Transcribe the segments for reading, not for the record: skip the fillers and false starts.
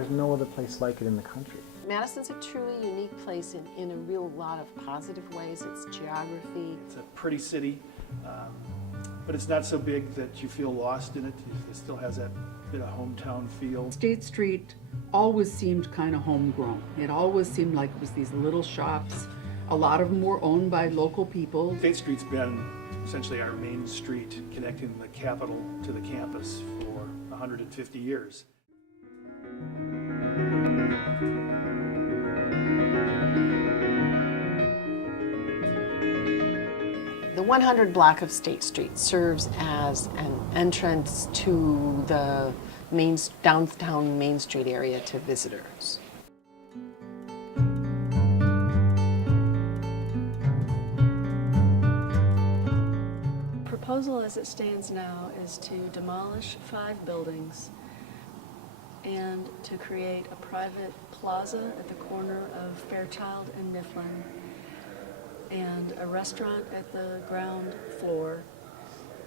There's no other place like it in the country. Madison's a truly unique place in a real lot of positive ways. Its geography. It's a pretty city, but it's not so big that you feel lost in it. It still has that bit of hometown feel. State Street always seemed kind of homegrown. It always seemed like it was these little shops. A lot of them were owned by local people. State Street's been essentially our main street connecting the capital to the campus for 150 years. The 100 block of State Street serves as an entrance to the downtown Main Street area to visitors. The proposal as it stands now is to demolish 5 buildings and to create a private plaza at the corner of Fairchild and Mifflin, and a restaurant at the ground floor,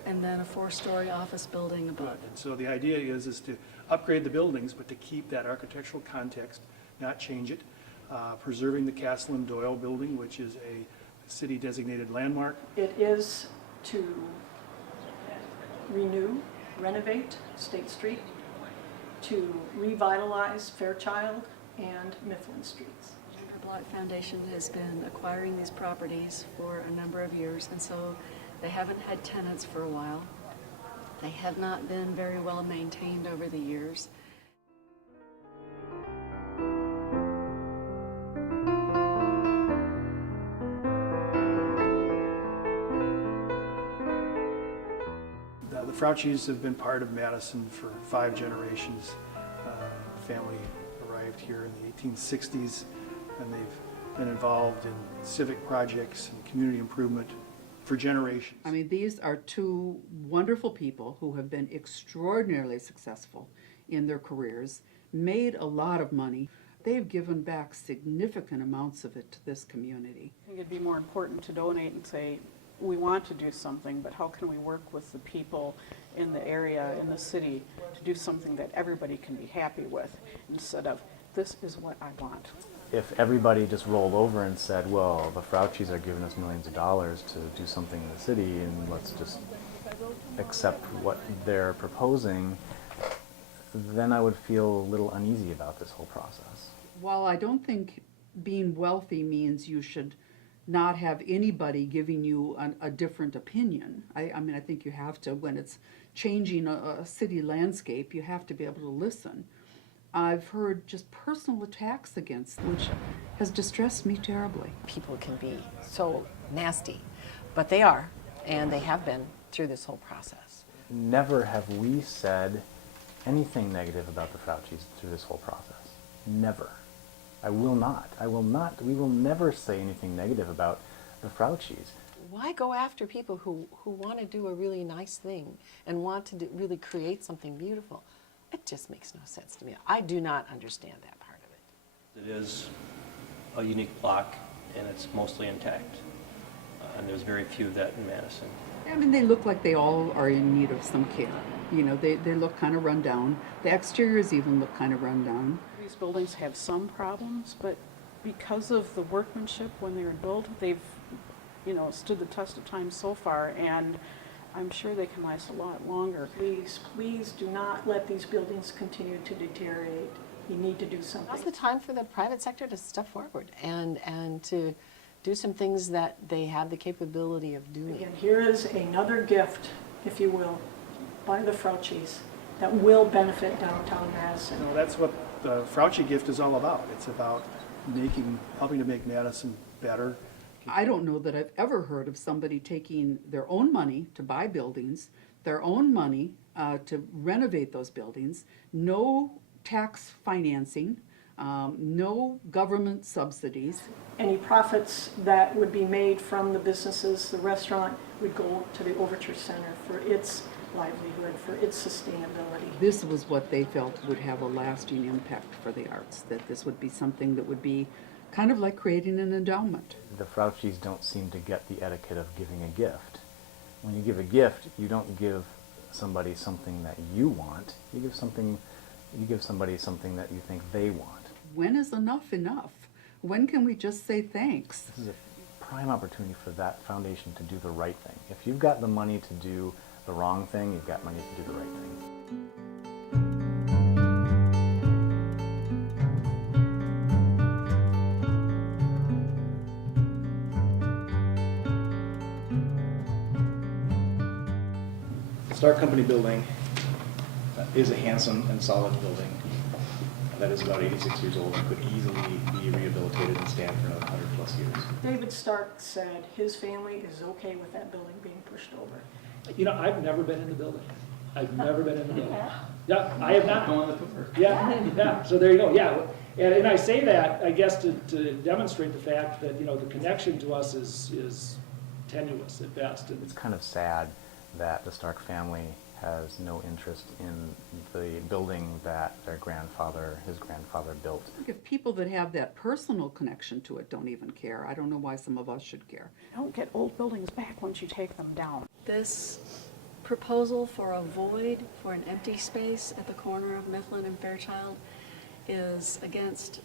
and then a 4-story office building above. And so the idea is to upgrade the buildings, but to keep that architectural context, not change it, preserving the Castle and Doyle building, which is a city-designated landmark. It is to renew, renovate State Street, to revitalize Fairchild and Mifflin Streets. The Block Foundation has been acquiring these properties for a number of years, and so they haven't had tenants for a while. They have not been very well maintained over the years. The Frauchis have been part of Madison for 5 generations. Family arrived here in the 1860s, and they've been involved in civic projects and community improvement for generations. I mean, these are 2 wonderful people who have been extraordinarily successful in their careers, made a lot of money. They've given back significant amounts of it to this community. I think it'd be more important to donate and say, we want to do something, but how can we work with the people in the area, in the city, to do something that everybody can be happy with, instead of, this is what I want. If everybody just rolled over and said, well, the Frauchis are giving us millions of dollars to do something in the city, and let's just accept what they're proposing, then I would feel a little uneasy about this whole process. While I don't think being wealthy means you should not have anybody giving you a different opinion. I mean, I think you have to, when it's changing a city landscape, you have to be able to listen. I've heard just personal attacks against them, which has distressed me terribly. People can be so nasty, but they are, and they have been through this whole process. Never have we said anything negative about the Frauchis through this whole process. Never. I will not. We will never say anything negative about the Frauchis. Why go after people who want to do a really nice thing and want to really create something beautiful? It just makes no sense to me. I do not understand that part of it. It is a unique block, and it's mostly intact. And there's very few of that in Madison. I mean, they look like they all are in need of some care. You know, they look kind of run down. The exteriors even look kind of run down. These buildings have some problems, but because of the workmanship when they were built, they've, stood the test of time so far, and I'm sure they can last a lot longer. Please do not let these buildings continue to deteriorate. You need to do something. Now's the time for the private sector to step forward and to do some things that they have the capability of doing. Again, here is another gift, if you will, by the Frauchis that will benefit downtown Madison. That's what the Frauchi gift is all about. It's about helping to make Madison better. I don't know that I've ever heard of somebody taking their own money to buy buildings, their own money to renovate those buildings, no tax financing, no government subsidies. Any profits that would be made from the businesses, the restaurant, would go to the Overture Center for its livelihood, for its sustainability. This was what they felt would have a lasting impact for the arts, that this would be something that would be kind of like creating an endowment. The Frauchis don't seem to get the etiquette of giving a gift. When you give a gift, you don't give somebody something that you want. You give something You give somebody something that you think they want. When is enough enough? When can we just say thanks? This is a prime opportunity for that foundation to do the right thing. If you've got the money to do the wrong thing, you've got money to do the right thing. The Stark Company building is a handsome and solid building that is about 86 years old and could easily be rehabilitated and stand for another 100 plus years. David Stark said his family is okay with that building being pushed over. You know, I've never been in the building. I've never been in the building. Yeah, I have not. Go on the tour. Yeah, so there you go, yeah. And I say that, I guess, to demonstrate the fact that, you know, the connection to us is tenuous at best. And It's kind of sad that the Stark family has no interest in the building that his grandfather built. If people that have that personal connection to it don't even care, I don't know why some of us should care. You don't get old buildings back once you take them down. This proposal for a void, for an empty space at the corner of Mifflin and Fairchild is against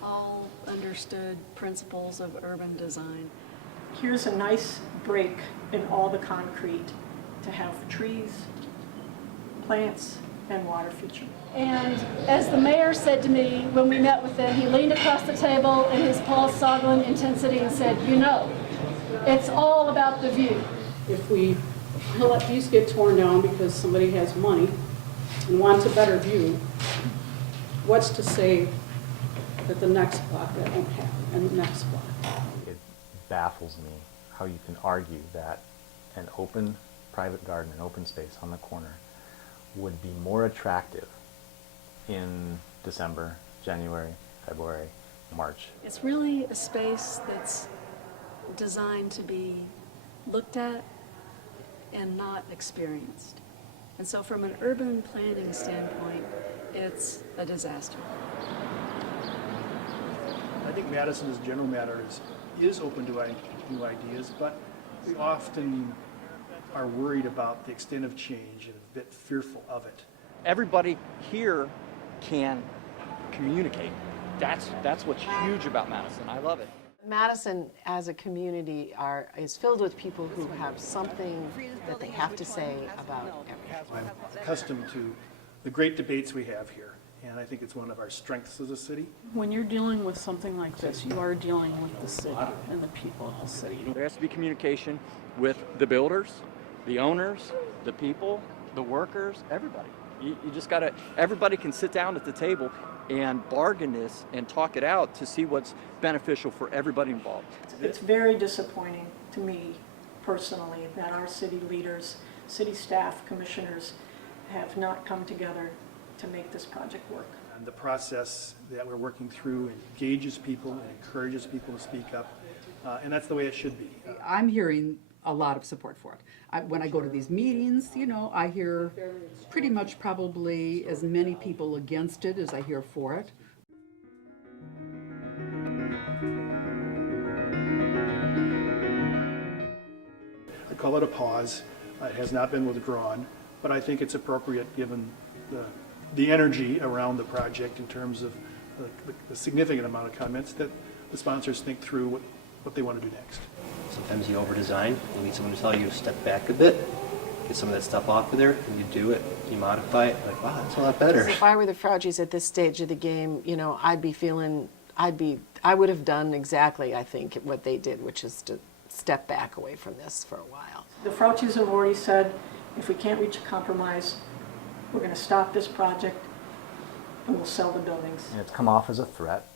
all understood principles of urban design. Here's a nice break in all the concrete to have trees, plants, and water feature. And as the mayor said to me when we met with him, he leaned across the table in his Paul Soglin intensity and said, you know, it's all about the view. If we let these get torn down because somebody has money and wants a better view, what's to say that the next block that won't happen, and the next block? It baffles me how you can argue that an open private garden, an open space on the corner, would be more attractive in December, January, February, March. It's really a space that's designed to be looked at and not experienced. And so from an urban planning standpoint, it's a disaster. I think Madison, as a general matter, is open to new ideas, but we often are worried about the extent of change and a bit fearful of it. Everybody here can communicate. That's what's huge about Madison. I love it. Madison as a community is filled with people who have something that they have to say about everything. I'm accustomed to the great debates we have here, and I think it's one of our strengths as a city. When you're dealing with something like this, you are dealing with the city and the people of the city. There has to be communication with the builders, the owners, the people, the workers, everybody. You just gotta, everybody can sit down at the table and bargain this and talk it out to see what's beneficial for everybody involved. It's very disappointing to me personally that our city leaders, city staff, commissioners have not come together to make this project work. And the process that we're working through engages people and encourages people to speak up, and that's the way it should be. I'm hearing a lot of support for it. When I go to these meetings, you know, I hear pretty much probably as many people against it as I hear for it. I call it a pause. It has not been withdrawn, but I think it's appropriate given the energy around the project in terms of the significant amount of comments that the sponsors think through what they want to do next. Sometimes you over-design, you need someone to tell you step back a bit, get some of that stuff off of there, and you do it, you modify it, like, wow, that's a lot better. If I were the Frauchis at this stage of the game, you know, I would have done exactly, I think, what they did, which is to step back away from this for a while. The Frauchis have already said, if we can't reach a compromise, we're going to stop this project and we'll sell the buildings. And it's come off as a threat.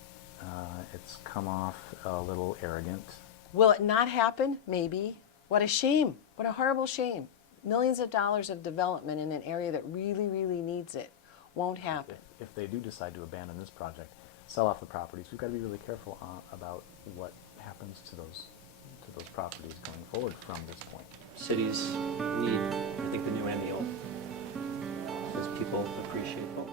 It's come off a little arrogant. Will it not happen? Maybe. What a shame. What a horrible shame. Millions of dollars of development in an area that really, really needs it won't happen. If they do decide to abandon this project, sell off the properties, we've got to be really careful about what happens to those properties going forward from this point. Cities need, I think, the new and the old, because people appreciate both.